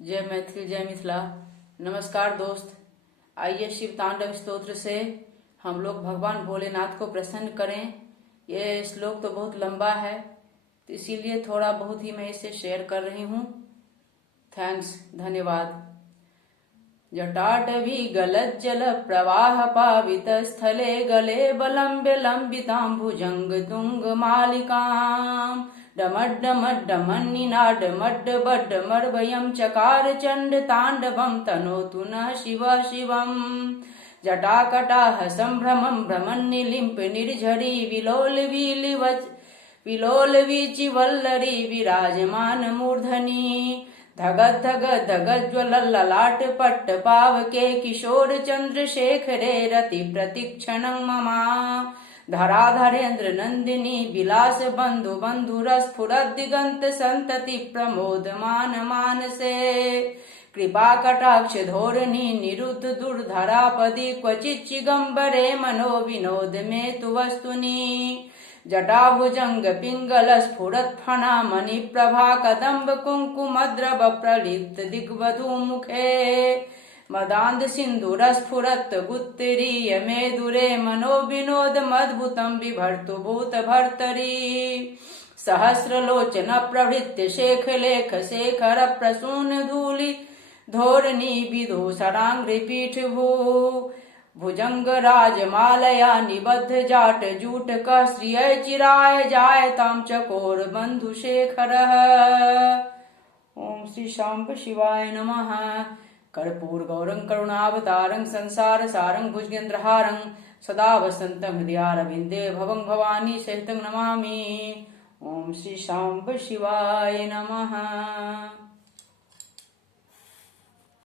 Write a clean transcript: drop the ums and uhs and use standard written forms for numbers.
जय मैथिली जय मिथिला। नमस्कार दोस्त, आइए शिव तांडव स्तोत्र से हम लोग भगवान भोलेनाथ को प्रसन्न करें। ये श्लोक तो बहुत लंबा है, तो इसीलिए थोड़ा बहुत ही मैं इसे शेयर कर रही हूँ। थैंक्स, धन्यवाद। जटाटवी गलज्जल प्रवाह पावित स्थले गले बलम्ब्य लम्बितां भुजंग तुंग मालिकाम् डमड्डमड्डमन्निनाडमड्डबड्डमर्वयं चकार चण्ड ताण्डवं तनोतु नः शिव शिवम्। जटाकटाह सम्भ्रमं भ्रमन्निलिम्प निर्झरी विलोलवीचिवल्लरी विराजमान मूर्धनि। धगत धगत धगत ज्वलल्ललाट पट्ट पावके किशोर चंद्रशेखरे रति प्रतिक्षणं ममा। धराधरेन्द्र नंदिनी विलास बंधु बंधुरस्फुरद् दिगंत संतति प्रमोदमान मानसे। कृपा कटाक्ष धोरणी निरुद्ध दुर्धरापदि क्वचित् चिगंबरे मनो विनोद में तु वस्तुनि। जटाभुजंग पिंगल स्फुरत् फणा मणि प्रभा कदम्ब कुंकुमद्रव प्रलिप्त दिग्वधू मुखे। मदान्ध सिंधुरस्फुरत् गुत्तरीय मेदुरे मनो विनोद मद्भुतं बिभर्तु भूत भर्तरी। सहस्रलोचन प्रभृत्य शेख लेख शेखर प्रसून धूलि धोरणी विदूषरांघ्रि पीठ भू। भुजंग राजमालया निबद्ध जाट जूटक श्रिय चिराय जायतां चकोर बंधु शेखरः। ओम श्री शांब शिवाय नमः। कर्पूर गौरं करुणावतारं संसार सारं भुजगेन्द्रहारं सदा वसन्तं हृदयारविन्दे भवं भवानी सहितं नमामि। ओम श्री शांब शिवाय नमः।